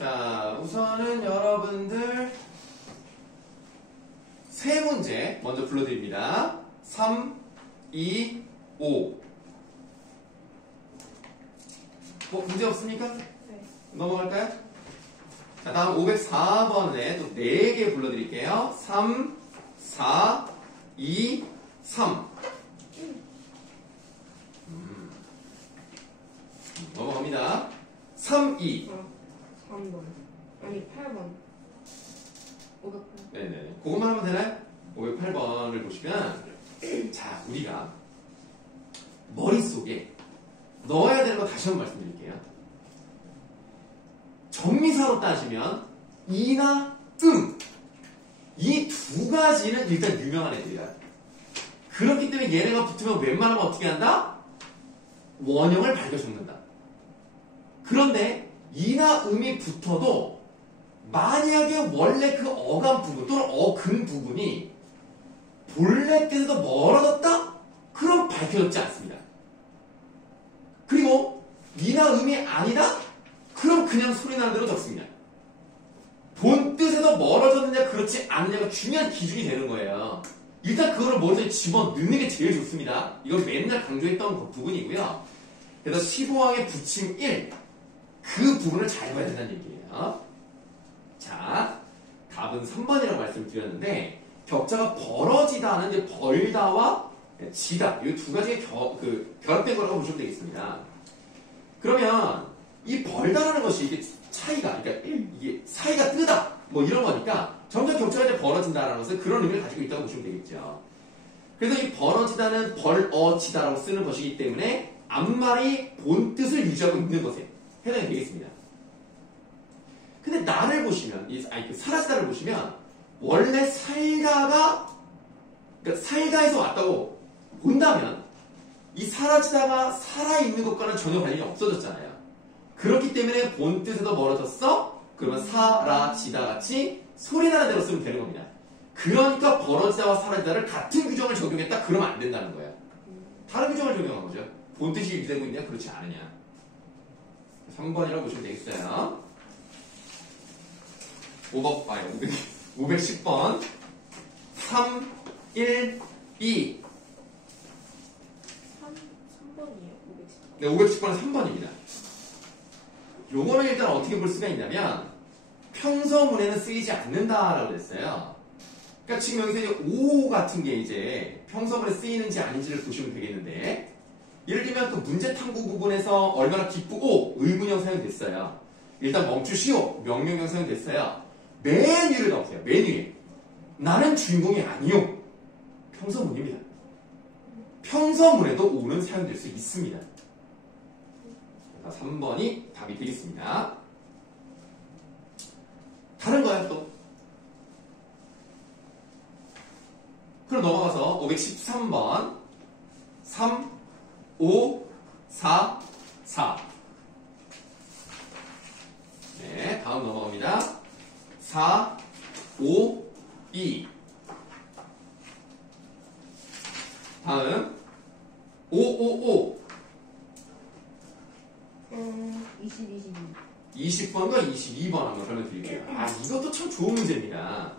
자, 우선은 여러분들 세 문제 먼저 불러드립니다. 3, 2, 5. 뭐 문제 없습니까? 네. 넘어갈까요? 자, 다음 504번에 또 4개 불러드릴게요. 3, 4, 2, 3. 넘어갑니다. 3, 2. 3번. 아니, 8번. 508. 네네. 그것만 하면 되나요? 508번을 보시면, 자, 우리가 머릿속에 넣어야 되는 거 다시 한번 말씀드릴게요. 정미사로 따지면, 이나 이 두 가지는 일단 유명한 애들이야. 그렇기 때문에 얘네가 붙으면 웬만하면 어떻게 한다? 원형을 밝혀 적는다. 그런데 이나 이 붙어도 만약에 원래 그 어감 부분 또는 어근 부분이 본래 뜻에서 멀어졌다? 그럼 밝혀졌지 않습니다. 그리고 이나 이 아니다? 그럼 그냥 소리 나는 대로 적습니다. 본 뜻에서 멀어졌느냐 그렇지 않느냐가 중요한 기준이 되는 거예요. 일단 그거를 머릿속에 집어넣는 게 제일 좋습니다. 이건 맨날 강조했던 그 부분이고요. 그래서 15항의 부침 1, 그 부분을 잘 봐야 된다는 얘기예요. 자, 답은 3번이라고 말씀드렸는데 격자가 벌어지다 하는 이제 벌다와 지다 이 두 가지의 결합된 거라고 보시면 되겠습니다. 그러면 이 벌다라는 것이 이게 차이가, 그러니까 이게 사이가 뜨다 뭐 이런 거니까 점점 격자가 이제 벌어진다라는 것은 그런 의미를 가지고 있다고 보시면 되겠죠. 그래서 이 벌어지다는 벌어지다라고 쓰는 것이기 때문에 앞말이 본 뜻을 유지하고 있는 것에 해당이 되겠습니다. 근데 나를 보시면, 그 사라지다를 보시면, 원래 살다가, 그러니까 살다에서 왔다고 본다면, 이 사라지다가 살아있는 것과는 전혀 관련이 없어졌잖아요. 그렇기 때문에 본 뜻에도 멀어졌어? 그러면 사라지다 같이 소리 나는 대로 쓰면 되는 겁니다. 그러니까 벌어지다와 사라지다를 같은 규정을 적용했다? 그러면 안 된다는 거예요. 다른 규정을 적용한 거죠. 본 뜻이 유지되고 있냐? 그렇지 않으냐. 3번이라고 보시면 되겠어요. 510번 3, 1, 2 3번이에요? 510번. 네, 510번은 3번입니다. 요거는 일단 어떻게 볼 수가 있냐면 평서문에는 쓰이지 않는다라고 했어요. 그러니까 지금 여기서 이제 5 같은 게 이제 평서문에 쓰이는지 아닌지를 보시면 되겠는데 예를 들면 그 문제 탐구 부분에서 얼마나 기쁘고 의문형 사용됐어요. 일단 멈추시오 명령형 사용됐어요. 맨 위를 넣으세요. 맨 위에 나는 주인공이 아니요. 평서문입니다. 평서문에도 5는 사용될 수 있습니다. 3번이 답이 되겠습니다. 다른 거야 또. 그럼 넘어가서 513번 3, 5, 4, 4. 네, 다음 넘어갑니다. 4, 5, 2. 다음 5, 5, 5. 20, 20번과 22번 한번 설명드릴게요. 아, 이것도 참 좋은 문제입니다.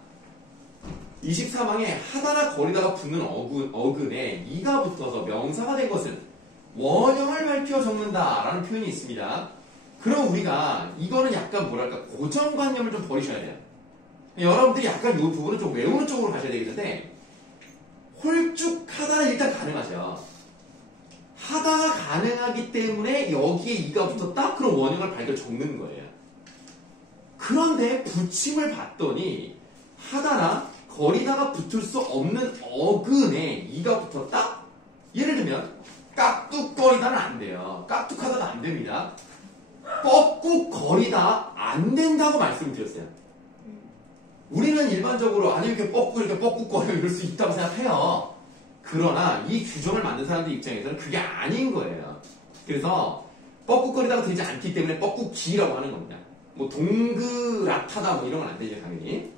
23항에 하다나 거리다가 붙는 어근에 이가 붙어서 명사가 된 것은 원형을 밝혀 적는다라는 표현이 있습니다. 그럼 우리가 이거는 약간 뭐랄까 고정관념을 좀 버리셔야 돼요. 여러분들이 약간 이 부분은 좀 외우는 쪽으로 가셔야 되겠는데 홀쭉하다는 일단 가능하죠. 하다가 가능하기 때문에 여기에 이가 붙었다? 그럼 원형을 밝혀 적는 거예요. 그런데 붙임을 봤더니 하다나 거리다가 붙을 수 없는 어근에 이가 붙었다? 예를 들면 깍둑거리다는 안 돼요. 깍둑하다는 안 됩니다. 뻐꾹거리다 안 된다고 말씀드렸어요. 우리는 일반적으로 아니 이렇게 뻐꾹거려 이럴 수 있다고 생각해요. 그러나 이 규정을 만든 사람들 입장에서는 그게 아닌 거예요. 그래서 뻐꾹거리다가 되지 않기 때문에 뻐꾹기라고 하는 겁니다. 뭐 동그랗하다 뭐 이런 건 안 되죠 당연히.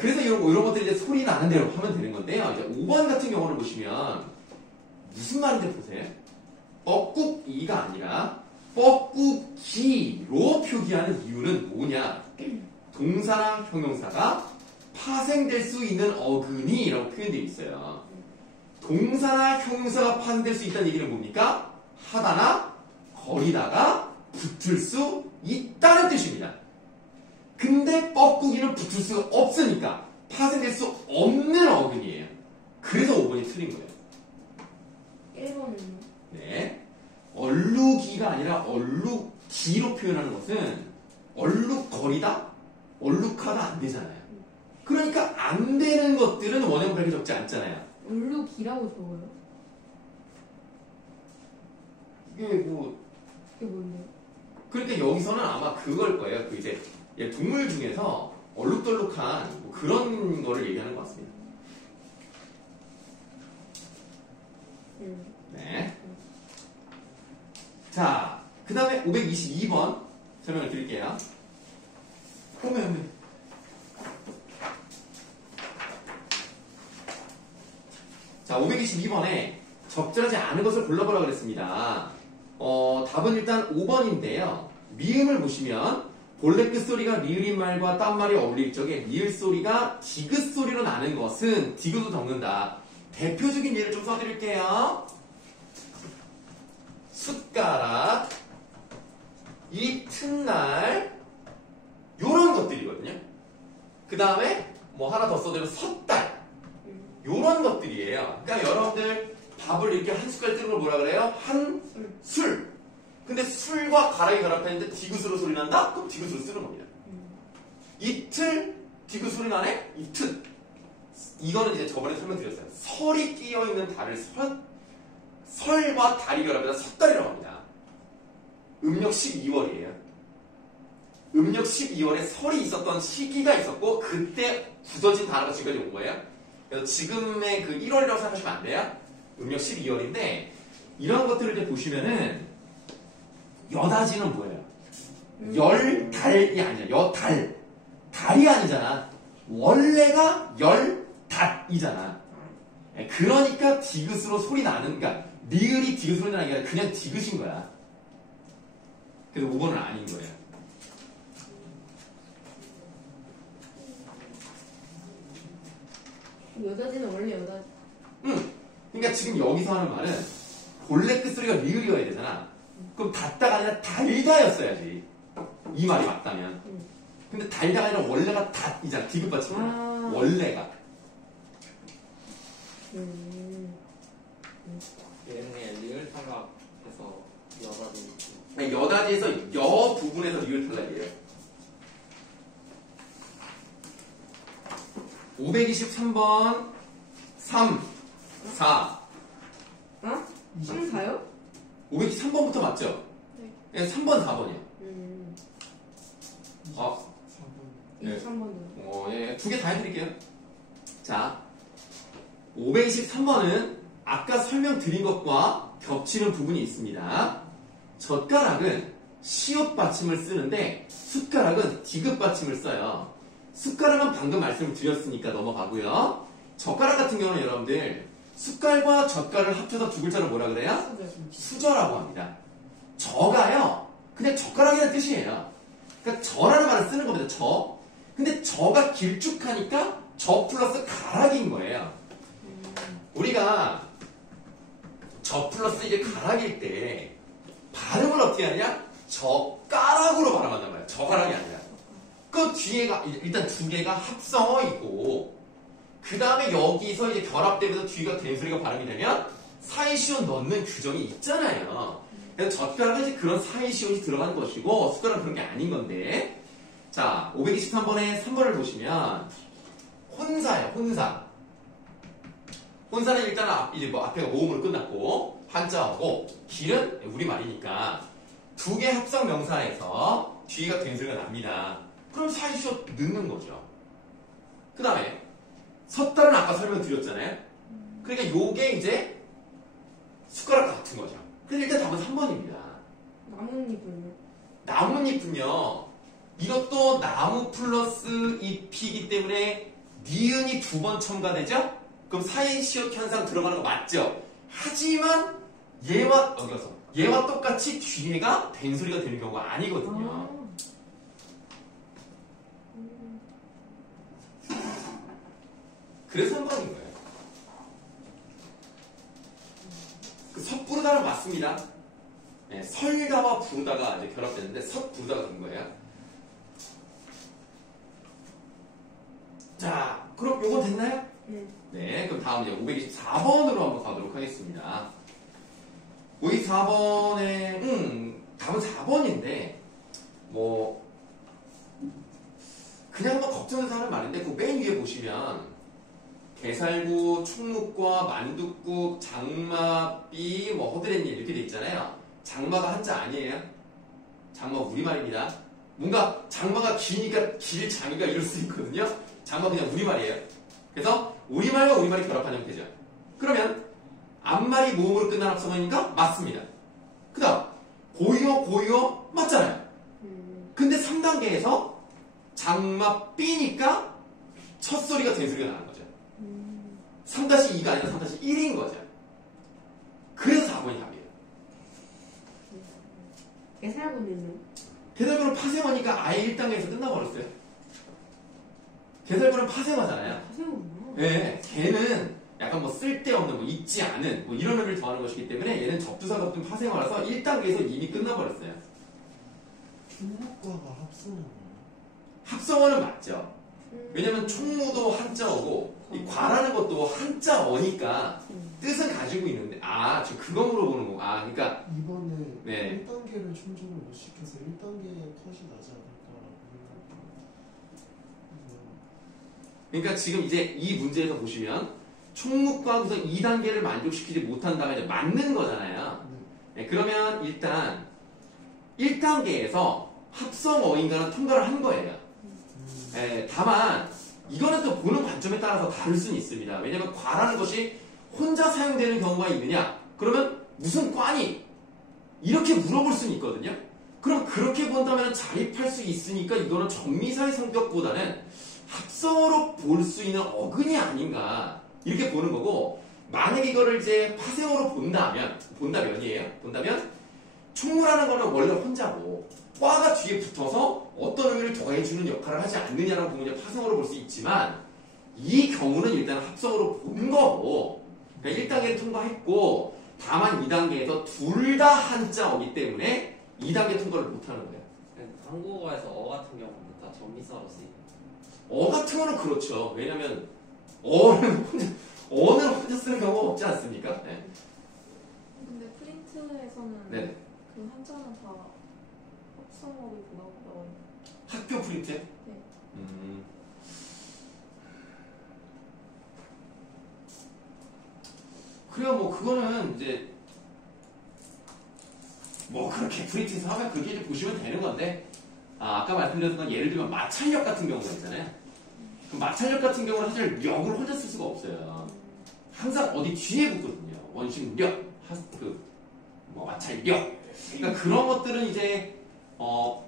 그래서 이런 것들이 이제 소리 나는 대로 하면 되는 건데요. 이제 5번 같은 경우를 보시면 무슨 말인지 보세요. 뻐꾹이가 아니라 뻐꾸기로 표기하는 이유는 뭐냐? 동사나 형용사가 파생될 수 있는 어근이 라고 표현되어 있어요. 동사나 형용사가 파생될 수 있다는 얘기는 뭡니까? 하다나 거리다가 붙을 수 있다는 뜻입니다. 근데 뻐꾸기는 붙을 수가 없으니까 파생될 수 없는 어근이에요. 그래서 5번이 틀린 거예요. 1번은요? 네. 얼룩이가 아니라 얼룩기로 표현하는 것은 얼룩거리다? 얼룩하다 안 되잖아요. 그러니까 안 되는 것들은 원형 발표 적지 않잖아요. 얼룩이라고 적어요? 이게 뭐, 그게 뭔데요? 그러니까 여기서는 아마 그걸 거예요. 그 이제 동물 중에서 얼룩덜룩한 뭐 그런 거를 얘기하는 것 같습니다. 네. 자, 그 다음에 522번 설명을 드릴게요. 어메. 자, 522번에 적절하지 않은 것을 골라보라고 그랬습니다. 답은 일단 5번인데요. 미음을 보시면 본래 끝소리가 리을인 말과 딴 말이 어울릴 적에 리을 소리가 디귿 소리로 나는 것은 디귿으로 적는다. 대표적인 예를 좀 써드릴게요. 숟가락, 이튿날 요런 것들이거든요. 그 다음에 뭐 하나 더 써드리면 섣달 요런 것들이에요. 그러니까 여러분들 밥을 이렇게 한 숟갈 뜨는 걸 뭐라 그래요? 한 술. 근데 술과 가락이 결합했는데 디귿으로 소리 난다? 그럼 디귿으로 쓰는 겁니다. 이틀 디귿 소리 나네? 이틀. 이거는 이제 저번에 설명드렸어요. 설이 끼어있는 달을 설과 달이 결합해서 섣달이라고 합니다. 음력 12월이에요. 음력 12월에 설이 있었던 시기가 있었고 그때 굳어진 단어가 지금까지 온 거예요. 그래서 지금의 그 1월이라고 생각하시면 안 돼요. 음력 12월인데 이런 것들을 이제 보시면은 여다지는 뭐예요? 열달이 아니야. 여달. 달이 아니잖아. 원래가 열달이잖아. 그러니까 디귿으로 소리 나는, 그러니까 리을이 디귿 소리 나는 게 아니라 그냥 디귿인 거야. 그래서 5번은 아닌 거예요. 여자지는 원래 여자지. 그러니까 지금 여기서 하는 말은 본래 끝소리가 리을이어야 되잖아. 그럼 닫다가 아니라 달다였어야지. 이 말이 맞다면. 근데 달다가 아니라 원래가 닫이잖아. 디귿 받침이잖아. 원래가. 얘네 리을 탈락해서 여자들 네, 여다지에서 여 부분에서 리을 탈락이에요. 523번 3, 4. 어? 3, 4요? 523번부터 맞죠? 네. 3번, 4번이요. 아, 23번이요. 예, 두 개 다 해드릴게요. 자, 523번은 아까 설명드린 것과 겹치는 부분이 있습니다. 젓가락은 시옷 받침을 쓰는데 숟가락은 디귿 받침을 써요. 숟가락은 방금 말씀을 드렸으니까 넘어가고요. 젓가락 같은 경우는 여러분들 숟갈과 젓갈을 합쳐서 두 글자를 뭐라 그래요? 수저라고 합니다. 저가요. 그냥 젓가락이라는 뜻이에요. 그러니까 저라는 말을 쓰는 겁니다. 저. 근데 저가 길쭉하니까 저 플러스 가락인 거예요. 우리가 저 플러스 이제 가락일 때 발음을 어떻게 하냐? 젓가락으로 발음한단 말이야. 저가락이 아니라. 그 뒤에가 일단 두 개가 합성어 있고 그 다음에 여기서 이제 결합되면서 뒤가 된 소리가 발음이 되면 사이시옷 넣는 규정이 있잖아요. 그래서 젓가락은 이제 그런 사이시옷이 들어가는 것이고 숟가락은 그런 게 아닌 건데. 자, 523번에 3번을 보시면 혼사예요. 혼사. 혼사는 일단 이제 뭐 앞에가 모음으로 끝났고 한자어고 길은 우리말이니까 두 개 합성 명사에서 뒤가 된 소리가 납니다. 그럼 사이시옷 넣는 거죠. 그 다음에 섰다는 아까 설명드렸잖아요. 그러니까 요게 이제 숟가락 같은 거죠. 그래서 일단 답은 3번입니다. 나뭇잎은요? 나뭇잎은요. 이것도 나무 플러스 잎이기 때문에 니은이 두 번 첨가되죠? 그럼 사이시옷 현상 들어가는 거 맞죠? 하지만 얘와 어디 가서 얘와 똑같이 뒤에가 된소리가 되는 경우가 아니거든요. 아. 그래서 3번인 거예요. 그 섣부르다는 맞습니다. 네, 설다와 부르다가 이제 결합되는데 섣부르다가 된 거예요. 자, 그럼 요건 됐나요? 네. 네, 그럼 다음 이제 524번으로 한번 가도록 하겠습니다. 524번에, 답은 4번인데, 뭐, 그냥 뭐 걱정해서 하는 말인데, 그 맨 위에 보시면, 게살구, 충묵과 만둣국, 장마비, 뭐, 허드렛일 이렇게 돼 있잖아요. 장마가 한자 아니에요? 장마 우리말입니다. 뭔가 장마가 기니까 길 장이가 이럴 수 있거든요. 장마 그냥 우리말이에요. 그래서 우리말과 우리말이 결합한 형태죠. 그러면 앞말이 모음으로 끝난 합성어니까 맞습니다. 그 다음 고유어 고유어 맞잖아요. 근데 3단계에서 장마 B니까 첫 소리가 된 소리가 나는 거죠. 3-2가 아니라 3-1인 거죠. 그래서 4번이 답이에요. 게살구는요? 게살구는 파생어니까 아예 1단계에서 끝나버렸어요. 게살구는 파생어잖아요. 파생어구나. 네, 걔는 약간 뭐 쓸데없는, 뭐 잊지 않은, 뭐 이런 의미를 더하는 것이기 때문에 얘는 접두사가 붙은 파생어라서 1단계에서 이미 끝나버렸어요. 충무과가 합성어예요. 합성어는 맞죠. 왜냐면 총무도 한자어고, 이 과라는 것도 한자어니까 뜻은 가지고 있는데, 저 그거 물어보는 거. 그러니까, 이번에 네. 1단계를 충족을 못 시켜서 1단계에 컷이 나지 않을까라고 생각해요. 그러니까 지금 이제 이 문제에서 보시면, 총무과 우선 2단계를 만족시키지 못한다면 이제 맞는 거잖아요. 네, 그러면 일단 1단계에서 합성어인가는 통과를 한 거예요. 다만 이거는 또 보는 관점에 따라서 다를 수는 있습니다. 왜냐하면 과라는 것이 혼자 사용되는 경우가 있느냐? 그러면 무슨 과니? 이렇게 물어볼 수는 있거든요. 그럼 그렇게 본다면 자립할 수 있으니까 이거는 정미사의 성격보다는 합성어로 볼 수 있는 어근이 아닌가 이렇게 보는 거고, 만약 이거를 이제 파생어로 본다면 총무라는 거는 원래 혼자고 과가 뒤에 붙어서 어떤 의미를 더해주는 역할을 하지 않느냐라고 보면 이제 파생어로 볼 수 있지만, 이 경우는 일단 합성어로 본 거고, 그러니까 1단계를 통과했고, 다만 2단계에서 둘 다 한자어기 때문에 2단계 통과를 못하는 거예요. 한국어에서 어 같은 경우는 다 전미사로 쓰이고. 어 같은 거는 그렇죠. 왜냐면 어는 혼자 쓰는 경우가 없지 않습니까? 네. 근데 프린트에서는 네. 그 한자는 다 합성어로 나와요. 학교 프린트? 네. 그래요. 뭐 그거는 이제 뭐 그렇게 프린트해서 하면 그렇게 이제 보시면 되는 건데, 아까 말씀드렸던 건 예를 들면 마찰력 같은 경우가 있잖아요. 그 마찰력 같은 경우는 사실 력을 혼자 쓸 수가 없어요. 항상 어디 뒤에 붙거든요. 원심력, 뭐 마찰력. 그러니까 그런 것들은 이제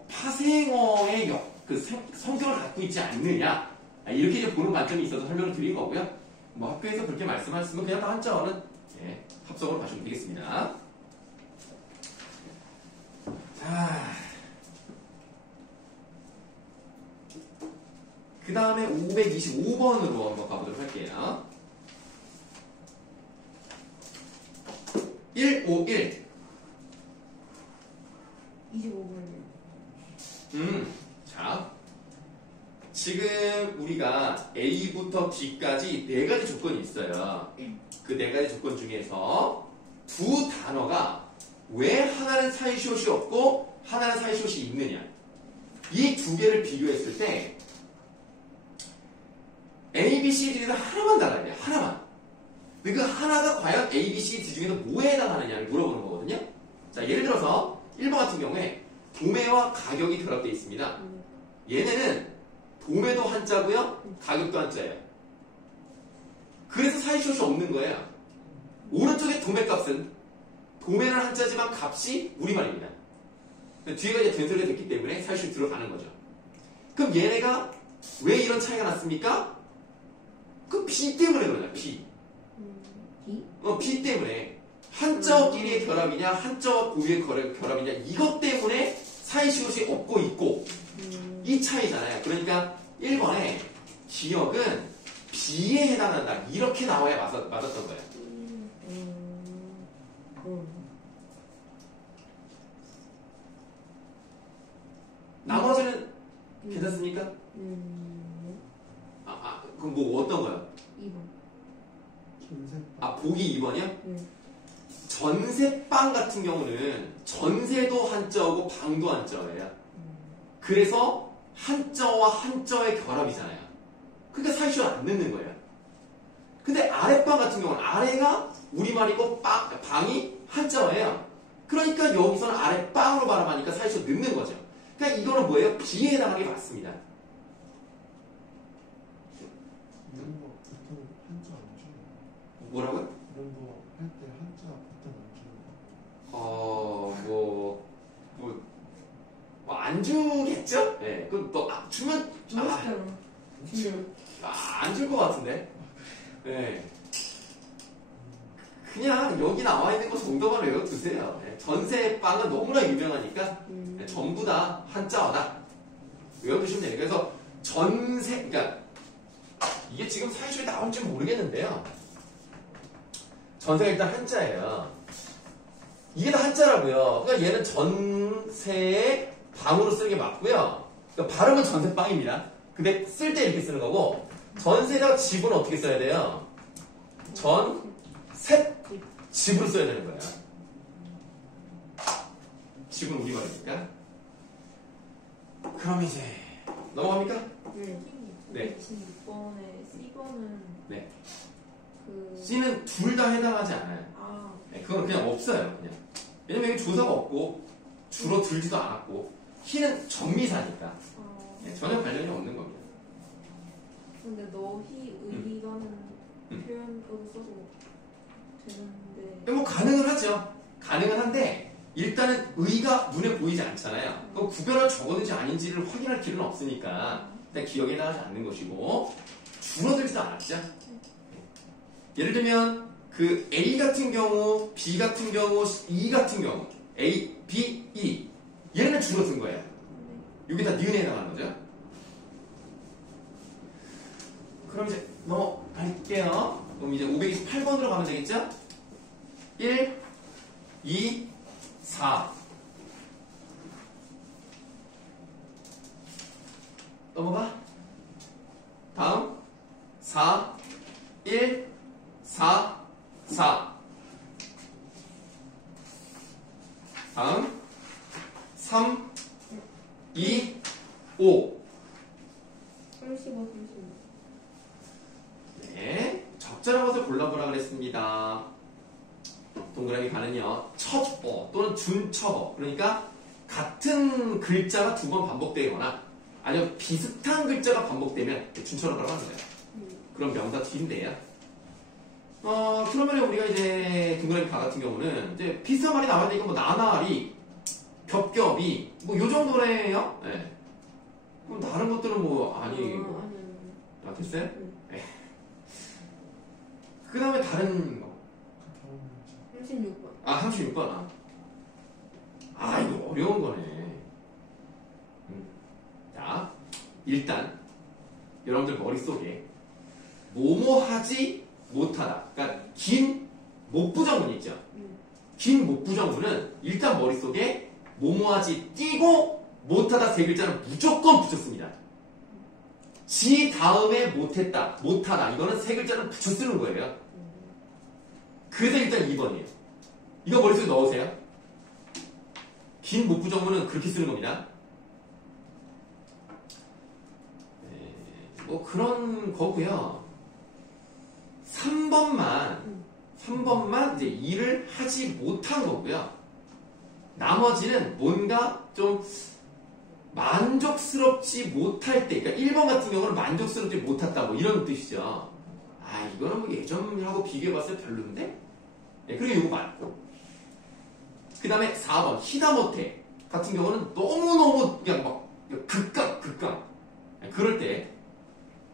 파생어의 성격을 갖고 있지 않느냐, 이렇게 이제 보는 관점이 있어서 설명을 드린 거고요. 뭐 학교에서 그렇게 말씀하셨으면 그냥 다 한자어는 합성어로 봐주면 되겠습니다. 자, 그 다음에 525번으로 한번 가보도록 할게요. 151. 25번이요. 자, 지금 우리가 A부터 D까지 4가지 조건이 있어요. 그 4가지 조건 중에서 두 단어가 왜 하나는 사이시옷이 없고 하나는 사이시옷이 있느냐, 이 두 개를 비교했을 때 A, B, C, D 중에서 하나만 달라야 돼요. 하나만. 근데 그 하나가 과연 A, B, C, D 중에서 뭐에 해당하느냐를 물어보는 거거든요. 자, 예를 들어서 1번 같은 경우에 도매와 가격이 결합되어 있습니다. 얘네는 도매도 한자고요, 가격도 한자예요. 그래서 사이시옷이 없는 거예요. 오른쪽에 도매값은 도매는 한자지만 값이 우리말입니다. 뒤에가 이제 된소리가 됐기 때문에 사이시옷이 들어가는 거죠. 그럼 얘네가 왜 이런 차이가 났습니까? 그 B 때문에 그러냐, B. B? B 때문에. 한자어끼리의 결합이냐 한자어 고유의 결합이냐 이것 때문에 사이시옷이 없고 있고 이 차이잖아요. 그러니까 1번에 기억은 B에 해당한다 이렇게 나와야 맞았던 거예요. 나머지는 괜찮습니까? 그럼 뭐 어떤 거요? 2번. 전세. 보기 2번이요? 네. 전세빵 같은 경우는 전세도 한자어고 방도 한자어예요. 그래서 한자어와 한자어의 결합이잖아요. 그러니까 사이시옷 안 넣는 거예요. 근데 아랫방 같은 경우는 아래가 우리말이고 방이 한자어예요. 그러니까 여기서는 아랫방으로 발음하니까 사이시옷 넣는 거죠. 그러니까 이거는 뭐예요? B에 해당하는 게 맞습니다. 이런 거 보통 한자 안 주고. 뭐라고요? 이런 거 할 때 한자 보통 안 주고. 안 주겠죠? 예. 그럼 또, 주면, 안 줄 것 같은데? 예. 그냥 여기 나와 있는 거 정도만 외워두세요. 예. 전세빵은 너무나 유명하니까, 예, 전부 다 한자어다. 외워두시면 돼요. 그래서 그러니까, 이게 지금 사이쇼에 나올지 모르겠는데요. 전세가 일단 한자예요. 이게 다 한자라고요. 그러니까 얘는 전세의 방으로 쓰는 게 맞고요. 그러니까 발음은 전세빵입니다. 근데 쓸 때 이렇게 쓰는 거고 전세에다가 집은 어떻게 써야 돼요? 집으로 써야 되는 거예요. 집은 우리말이니까. 그럼 이제 넘어갑니까? 네. 26번에 C번은 네. 그 C는 둘 다 해당하지 않아요. 네, 그건 그냥 없어요. 그냥. 왜냐면 여기 조사가 없고 줄어들지도 않았고 희는 정미사니까 네, 전혀 관련이 없는 겁니다. 근데 너희 의가는 표현으로 써도 되는데 뭐 가능은 하죠. 가능은 한데 일단은 의가 눈에 보이지 않잖아요. 그럼 구별할 적었는지 아닌지를 확인할 길은 없으니까 일단 기억에 해당하지 않는 것이고 줄어들지도 않았죠. 예를 들면 그 A 같은 경우, B 같은 경우, E 같은 경우 A, B, E 얘는 줄어든 거예요. 이게 다 니은에 해당하는 거죠. 그럼 이제 넘어갈게요. 그럼 이제 528번으로 가면 되겠죠? 1, 2, 4 넘어가. 다음 4, 1, 4, 4 다음 3, 2, 5 35, 35 네, 적절한 것을 골라보라 그랬습니다. 동그라미 가는요 첩어 또는 준첩어 그러니까 같은 글자가 두 번 반복되거나 아니면 비슷한 글자가 반복되면 준첩어라고 하는 거예요. 그런 명사 뒤인데요. 그러면 우리가 이제 동그라미 가 같은 경우는 이제 비슷한 말이 나왔으니까 뭐 나날이 겹겹이 뭐 요 정도래요. 네. 그럼 다른 것들은 뭐 아니 됐어요? 네. 그 다음에 다른 거. 36번 36번. 이거 어려운 거네. 자, 일단 여러분들 머릿속에 뭐뭐 하지 못하다. 그러니까 긴 목부정문 있죠. 긴 목부정문은 일단 머릿속에 뭐뭐 하지 띄고 못하다 세 글자는 무조건 붙였습니다. 지 다음에 못했다, 못하다 이거는 세 글자는 붙여 쓰는 거예요. 그래서 일단 2번이에요. 이거 머릿속에 넣으세요. 긴 목부정문은 그렇게 쓰는 겁니다. 뭐 그런 거고요. 3번만 이제 일을 하지 못한 거고요. 나머지는 뭔가 좀 만족스럽지 못할 때, 그러니까 1번 같은 경우는 만족스럽지 못했다 뭐 이런 뜻이죠. 이거는 뭐 예전하고 비교해봤을 때 별론데? 네, 그리고 이거 맞고. 그 다음에 4번 히다못해 같은 경우는 너무너무 그냥 막 극강 네, 그럴 때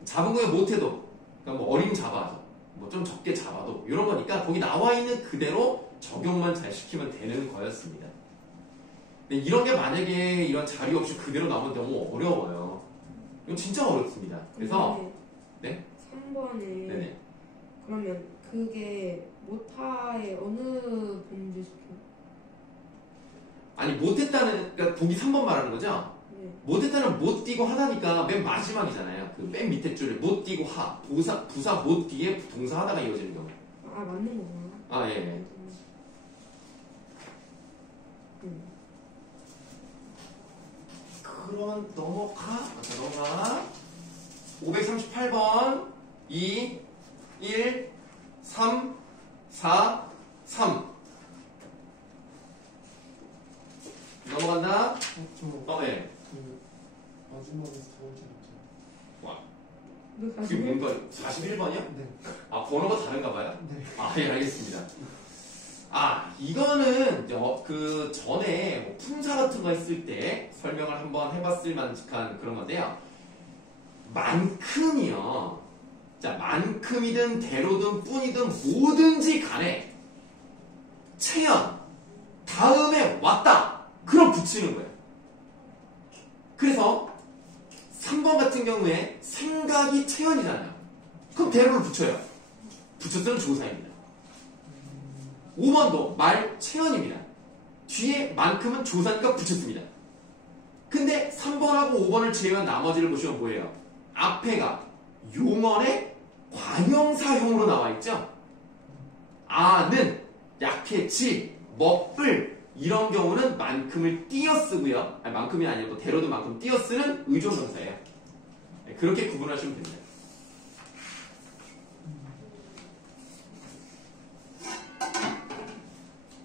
잡은 거에 못해도 그러니까 뭐 어림 잡아서 뭐 좀 적게 잡아도 이런 거니까 거기 나와 있는 그대로 적용만 잘 시키면 되는 거였습니다. 근데 이런 게 만약에 이런 자료 없이 그대로 나오면 너무 어려워요. 이건 진짜 어렵습니다. 그래서 네? 3번에 네네. 그러면 그게 모타의 어느 범주 시켜? 아니 못했다는 그러니까 보기 3번 말하는 거죠? 네. 못했다는 못 띄고 하다니까 맨 마지막이잖아요. 그 맨 밑에 줄에 못 띄고 하 부사 못 뒤에 동사 하다가 이어지는 경우. 아 맞는 거구나. 아 예. 그러면 넘어가. 넘어가. 538번 2 1 3 4 3 넘어간다. 네. 그 마지막에 두 번째 문제. 너 그게 뭔가 41번이야? 네. 아 번호가 다른가 봐요? 네. 아, 예, 알겠습니다. 아, 이거는 그 전에 뭐 품사 같은 거 했을 때 설명을 한번 해봤을 만한 그런 건데요. 만큼이요. 자, 만큼이든 대로든 뿐이든 뭐든지 간에 체연 다음에 왔다. 그럼 붙이는 거예요. 그래서 3번 같은 경우에 생각이 체연이잖아요. 그럼 대로를 붙여요. 붙였으면 조사입니다. 5번도 말 체연입니다. 뒤에 만큼은 조사니까 붙였습니다. 근데 3번하고 5번을 제외한 나머지를 보시면 뭐예요? 앞에가 용언의 관형사형으로 나와 있죠? 아는, 약해치, 먹을 이런 경우는 만큼을 띄어 쓰고요. 아니, 만큼이 아니고 대로도 만큼 띄어 쓰는 의존동사예요. 그렇게 구분하시면 됩니다.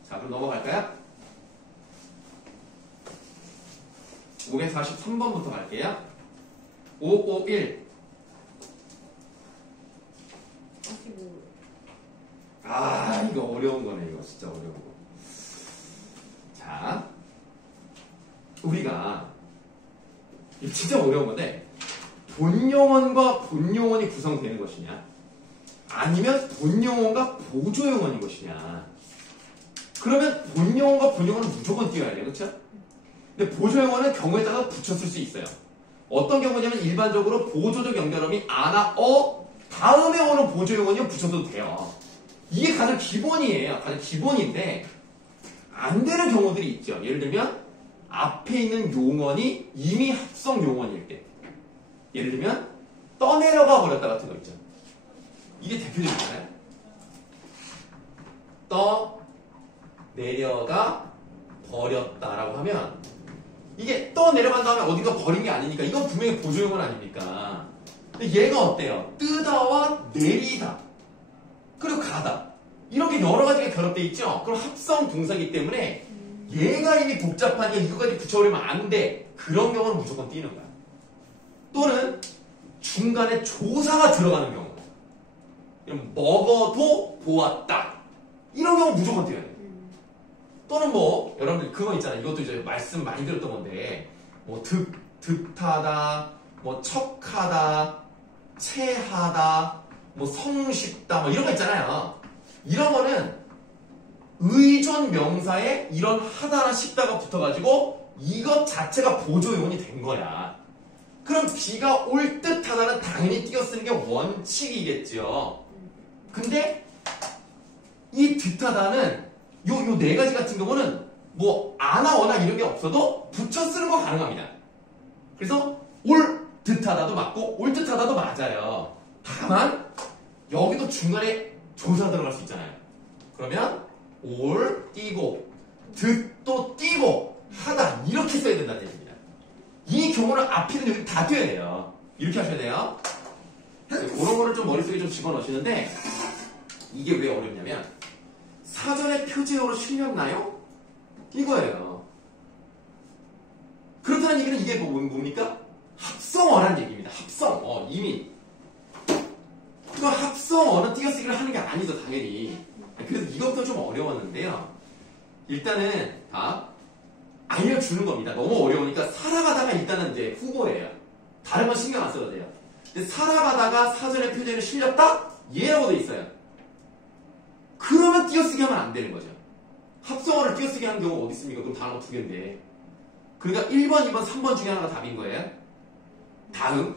자, 그럼 넘어갈까요? 543번부터 갈게요. 551. 45. 아, 이거 어려운 거네. 이거 진짜 어려운 거. 자, 우리가 이거 진짜 어려운 건데 본용언과 본용언이 구성되는 것이냐 아니면 본용언과 보조용언인 것이냐. 그러면 본용언과 본용언은 무조건 띄워야 돼요. 그렇죠? 근데 보조용언은 경우에 따라 붙였을 수 있어요. 어떤 경우냐면 일반적으로 보조적 연결음이 아나 어 다음에 오는 보조용언이면 붙여도 돼요. 이게 가장 기본이에요. 가장 기본인데 안 되는 경우들이 있죠. 예를 들면 앞에 있는 용언이 이미 합성 용언일 때, 예를 들면 떠내려가 버렸다 같은 거 있죠. 이게 대표적이잖아요. 떠내려가 버렸다라고 하면 이게 떠내려간 다음에 어딘가 버린 게 아니니까 이건 분명히 보조용언 아닙니까? 근데 얘가 어때요? 뜨다와 내리다 그리고 가다 이렇게 여러 가지가 결합되어 있죠. 그럼 합성 동사이기 때문에 얘가 이미 복잡하니까 이거까지 붙여버리면 안 돼. 그런 경우는 무조건 띄는 거야. 또는 중간에 조사가 들어가는 경우. 그럼 먹어도 보았다. 이런 경우 무조건 띄어야 돼. 또는 뭐 여러분들 그거 있잖아요. 이것도 이제 말씀 많이 들었던 건데 뭐 득하다, 뭐 척하다, 체하다, 뭐 성쉽다, 뭐 이런 거 있잖아요. 이런 거는 의존 명사에 이런 하다나 싶다가 붙어가지고 이것 자체가 보조용언이 된 거야. 그럼 비가 올 듯하다는 당연히 띄어 쓰는 게 원칙이겠죠. 근데 이 듯하다는 요 네 가지 같은 경우는 뭐 아나 어나 이런 게 없어도 붙여 쓰는 거 가능합니다. 그래서 올 듯하다도 맞고 올 듯하다도 맞아요. 다만 여기도 중간에 조사 들어갈 수 있잖아요. 그러면 올 띄고 득도 띄고 하다 이렇게 써야 된다는 얘기입니다. 이 경우는 앞이든 여기 다 띄어야 돼요. 이렇게 하셔야 돼요. 그런 거를 좀 머릿속에 좀 집어넣으시는데 이게 왜 어렵냐면 사전에 표제어로 실렸나요? 이거예요. 그렇다는 얘기는 이게 뭡니까? 합성어란 얘기입니다. 합성어 이미 그 합성어는 띄어쓰기를 하는 게 아니죠. 당연히. 그래서 이것도 좀 어려웠는데요. 일단은 다 알려주는 겁니다. 너무 어려우니까 살아가다가 일단은 이제 후보예요. 다른 건 신경 안 써도 돼요. 근데 살아가다가 사전에 표제를 실렸다? 얘라고 돼 있어요. 그러면 띄어쓰기 하면 안 되는 거죠. 합성어를 띄어쓰기 하는 경우가 어디 있습니까? 그럼 단어가 두 개인데. 그러니까 1번, 2번, 3번 중에 하나가 답인 거예요. 다음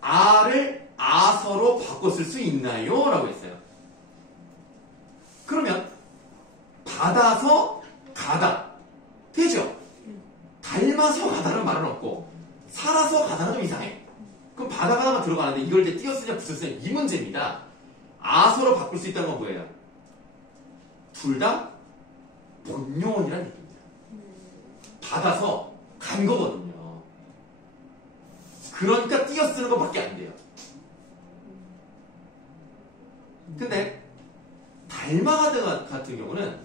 아를 아서로 바꿔 쓸 수 있나요? 라고 했어요. 그러면 받아서 가다 되죠? 닮아서 가다는 말은 없고 살아서 가다는 좀 이상해. 그럼 받아가다가 들어가는데 이걸 이제 띄어쓰냐 붙였으냐 이 문제입니다. 아서로 바꿀 수 있다는 건 뭐예요? 둘 다 본용어이라는 얘기입니다. 받아서 간 거거든요. 그러니까 띄어쓰는 것밖에 안 돼요. 근데 닮아가다 같은 경우는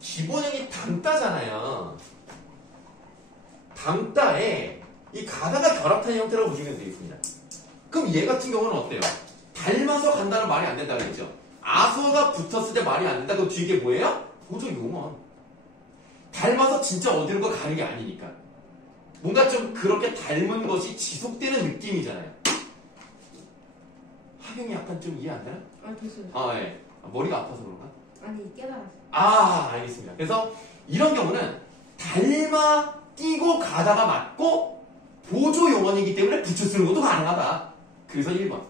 기본형이 담다잖아요. 담다에 이 가다가 결합한 형태라고 보시면 되겠습니다. 그럼 얘 같은 경우는 어때요? 닮아서 간다는 말이 안 된다고 했죠. 아서가 붙었을 때 말이 안 된다. 그럼 뒤에 뭐예요? 보조 용언. 닮아서 진짜 어디론가 가는 게 아니니까. 뭔가 좀 그렇게 닮은 것이 지속되는 느낌이잖아요. 하경이 약간 좀 이해 안 되나? 아 됐어요. 아, 예. 머리가 아파서 그런가? 아니 깨달았어. 아, 알겠습니다. 그래서 이런 경우는 닮아 띄고 가다가 맞고 보조 용언이기 때문에 붙여 쓰는 것도 가능하다. 그래서 1번.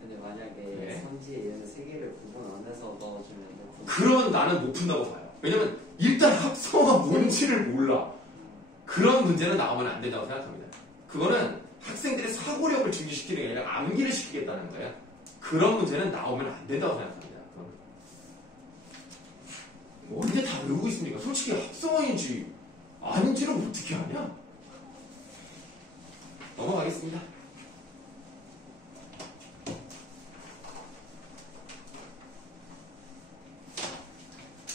근데 만약에 네. 선지에 있는 세 개를 구분 안 해서 넣어주면 그러면 나는 못 푼다고 봐요. 왜냐면 일단 합성어가 뭔지를 몰라. 그런 문제는 나오면 안 된다고 생각합니다. 그거는 학생들의 사고력을 증진시키는 게 아니라 암기를 시키겠다는 거예요. 그런 문제는 나오면 안 된다고 생각합니다. 언제 다 외우고 있습니까? 솔직히 합성어인지 아닌지를 어떻게 아냐? 넘어가겠습니다.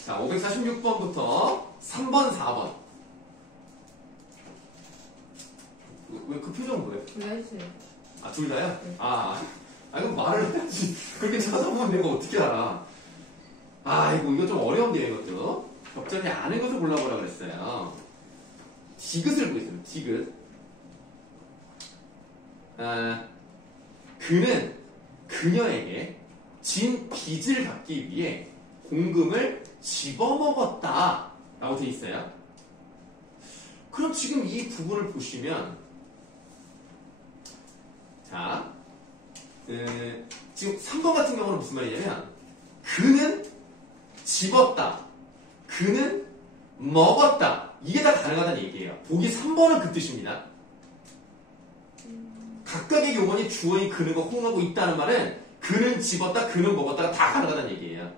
자, 546번부터 3번, 4번. 왜 그 표정은 뭐예요? 불러주세요. 아, 둘 다요? 네. 그럼 말을 해야지. 그렇게 찾아보면 내가 어떻게 알아? 이거 좀 어려운데요, 이것도. 적절히 아는 것을 골라보라 그랬어요. 디귿을 보겠습니다, 디귿. 그는 그녀에게 진 빚을 갚기 위해 공금을 집어먹었다. 라고 돼 있어요. 그럼 지금 이 부분을 보시면, 자, 지금 3번 같은 경우는 무슨 말이냐면, 그는 집었다. 그는 먹었다. 이게 다 가능하다는 얘기예요. 보기 3번은 그 뜻입니다. 각각의 용언이 주어인 그는과 호응하고 있다는 말은 그는 집었다, 그는 먹었다가 다 가능하다는 얘기예요.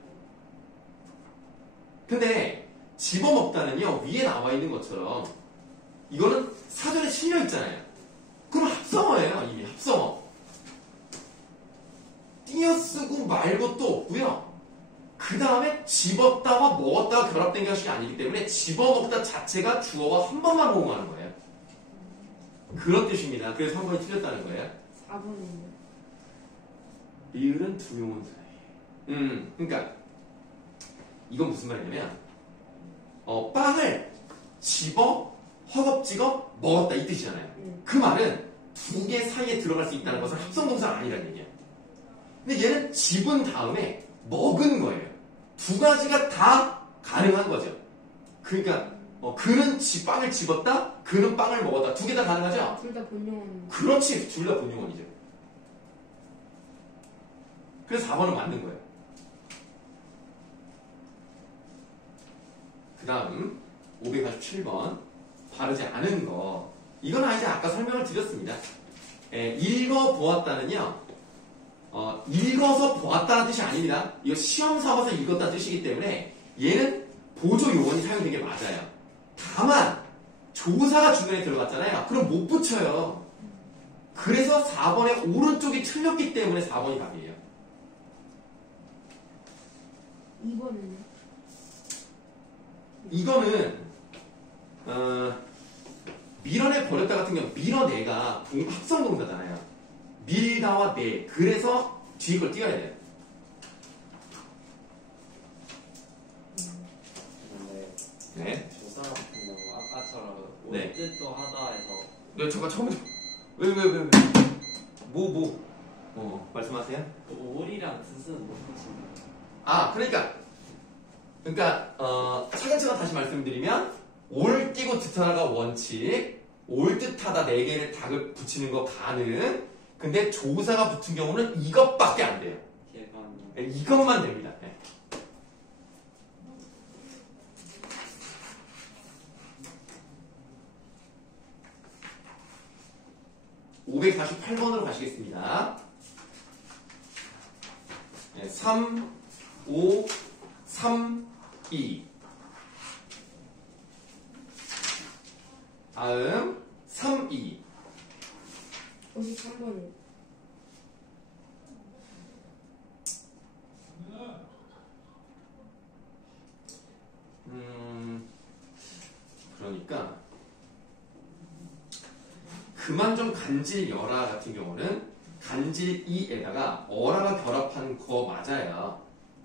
근데 집어먹다는요, 위에 나와 있는 것처럼 이거는 사전에 실려 있잖아요. 그럼 합성어예요. 이미 합성어. 띄어쓰고 말고 또 없고요. 그 다음에 집었다와 먹었다가 결합된 것이 아니기 때문에 집어먹다 자체가 주어와 한 번만 호응하는 거예요. 그런 뜻입니다. 그래서 한 번이 틀렸다는 거예요. 4번이요. 리을은 두 용언 사이. 그러니까 이건 무슨 말이냐면 빵을 집어 허겁지겁 먹었다 이 뜻이잖아요. 그 말은 두 개 사이에 들어갈 수 있다는 것은 합성동사가 아니라는 얘기야. 근데 얘는 집은 다음에 먹은 거예요. 두 가지가 다 가능한 거죠. 그러니까 그는 빵을 집었다, 그는 빵을 먹었다. 두 개 다 가능하죠? 둘 다 본용어는. 그렇지, 둘 다 본용어이죠. 그래서 4번은 맞는 거예요. 그 다음 547번 바르지 않은 거. 이건 이제 아까 설명을 드렸습니다. 읽어보았다는요, 읽어서 보았다는 뜻이 아닙니다. 이거 시험 삼아서 읽었다는 뜻이기 때문에 얘는 보조 용언이 사용된 게 맞아요. 다만 조사가 중간에 들어갔잖아요. 그럼 못 붙여요. 그래서 4번의 오른쪽이 틀렸기 때문에 4번이 답이에요. 2번은요? 이거는 밀어내 버렸다 같은 경우 밀어내가 합성 동사잖아요. 밀다와 내. 그래서 뒤에 걸 띄워야 돼요. 근데 네. 조사 같은 경우 아까처럼 네. 올 뜻도 하다 해서 네, 잠깐 처음부터 왜? 뭐 말씀하세요? 올이랑 뜻은 못 붙인다. 그러니까 그러니까 차근차근 다시 말씀드리면 올 띄고 듯하다가 원칙, 올 듯하다 4개를 닭을 붙이는 거 가능. 근데 조사가 붙은 경우는 이것밖에 안 돼요. 개간. 네, 이것만 됩니다. 네. (548번으로) 가시겠습니다. 네, 3, 5, 3, 2. 다음 3, 2. 53번이요. 그러니까 그만 좀 간질여라 같은 경우는 간질이에다가 어라가 결합한 거 맞아요.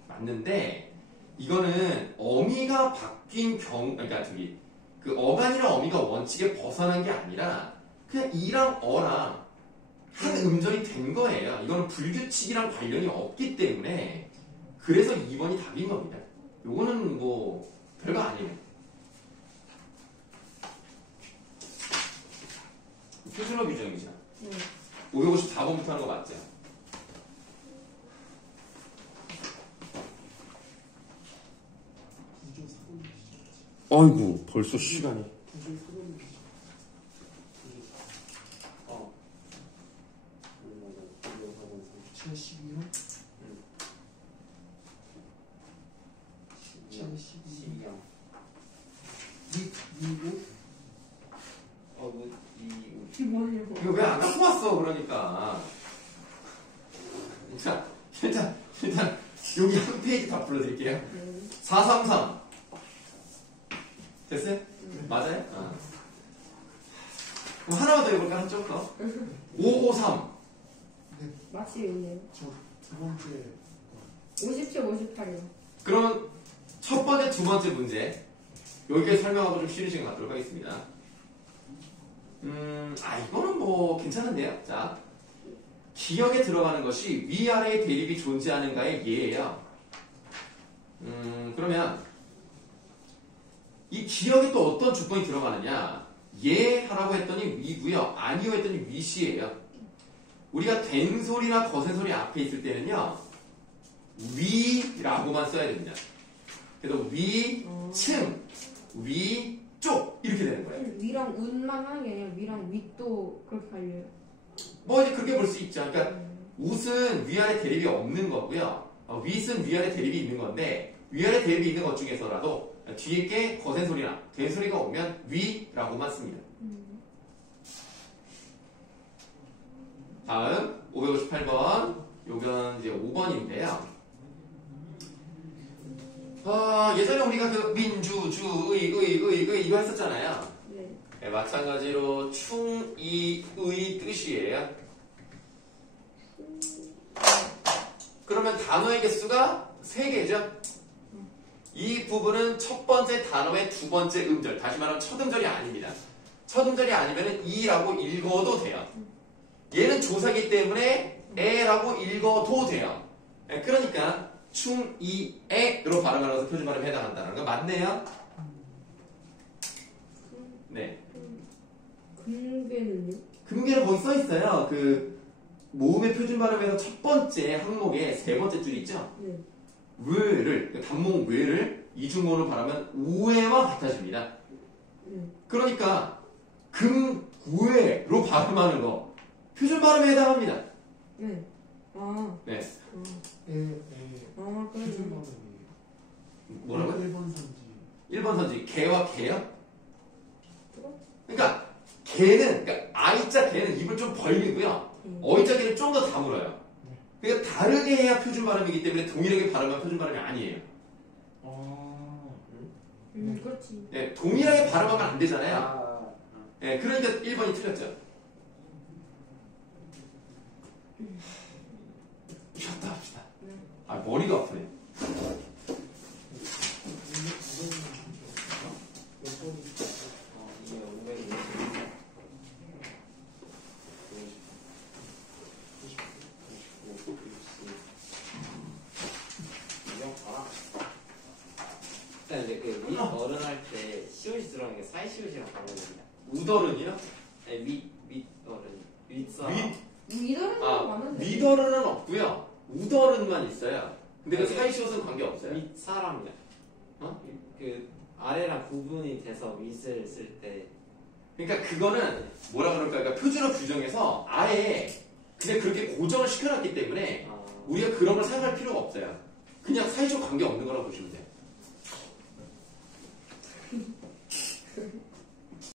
맞는데 이거는 어미가 바뀐 그러니까 저기 그 어간이랑 어미가 원칙에 벗어난 게 아니라 그냥 이랑 어랑 한 음절이 된 거예요. 이거는 불규칙이랑 관련이 없기 때문에 그래서 2번이 답인 겁니다. 요거는 뭐 별거 아니에요. 표준어 규정이죠. 네. 554번부터 하는 거 맞죠? 구조 사본 기죠. 아이고 벌써 시간이. 구조 사본 기죠. 어. 2012년? 12형. 미국? 이게 뭐예요? 이거 왜 안 갖고 왔어? 그러니까. 자, 일단 여기 한 페이지 다 불러드릴게요. 네. 433 됐어요? 맞아요? 그럼 하나만 더 해볼까? 한쪽 더. 553 마치 있네요. 저 두 번째 57, 58이요. 그러면 첫 번째, 두 번째 문제 여기에 설명하고 좀 쉬는 시간 갖도록 하겠습니다. 이거는 뭐 괜찮은데요. 자, 기억에 들어가는 것이 위아래의 대립이 존재하는가의 예예요. 그러면 이 기억에 또 어떤 조건이 들어가느냐? 예 하라고 했더니 위고요. 아니요 했더니 위시예요. 우리가 된 소리나 거센 소리 앞에 있을 때는요. 위라고만 써야 됩니다. 그래서 위, 층, 위, 쪽 이렇게 되는 거예요. 위랑 운만 하는 게 아니라 위랑 윗도 그렇게 갈려요. 뭐 이제 그렇게 볼 수 있죠. 그러니까 웃은 위아래 대립이 없는 거고요. 윗은 위아래 대립이 있는 건데 위아래 대립이 있는 것 중에서라도 뒤에 게 거센 소리나 된 소리가 오면 위라고만 씁니다. 다음 558번 요건 이제 5번인데요. 예전에 우리가 그 민주, 주, 의 이거 했었잖아요. 네. 네, 마찬가지로 충, 이, 의 뜻이에요. 그러면 단어의 개수가 3개죠. 이 부분은 첫 번째 단어의 두 번째 음절, 다시 말하면 첫 음절이 아닙니다. 첫 음절이 아니면 이라고 읽어도 돼요. 얘는 조사기 때문에 에라고 읽어도 돼요. 네, 그러니까 충, 이, 에로 발음하면서 표준 발음에 해당한다는 거 맞네요? 네. 금괴는요? 금괴는 거기 써 있어요. 그 모음의 표준 발음에서 첫 번째 항목에 세 번째 줄 있죠? 네. 외를, 그 단모음 외를 이중모음으로 발음하면 우에와 같아집니다. 네. 그러니까 금구에로 발음하는 거 표준 발음에 해당합니다. 네. 아. 네. 아, 표준 그러네. 발음이에요. 뭐라고요? 1번 선지. 1번 선지 개와 개요? 그러니까 개는 그러니까 아이자 개는 입을 좀 벌리고요. 어이자 개는 좀 더 다물어요. 그러니까 다르게 해야 표준 발음이기 때문에 동일하게 발음한 표준 발음이 아니에요. 그렇지. 네, 동일하게 발음하면 안 되잖아요. 아. 네, 그러니까 1번이 틀렸죠. 쉬었다 합시다. 머리가 아프네. 이게 500. 이형 봐라. 시옷이 들어가는 게 사이시옷이랑 다릅니다. 우더른이요? 아니 윗어른 윗사람. 위더는 아, 많은데. 위더른은 없고요. 우더른만 있어요. 근데 그 아니, 사이시옷은 관계 없어요. 윗사람이야. 어? 그 아래랑 구분이 돼서 윗을 쓸 때. 그러니까 그거는 뭐라 그럴까? 그러니까 표준어 규정에서 아예 그냥 그렇게 고정을 시켜놨기 때문에 아, 우리가 그런 걸 사용할 필요가 없어요. 그냥 사이적 관계 없는 거라고 보시면 돼요.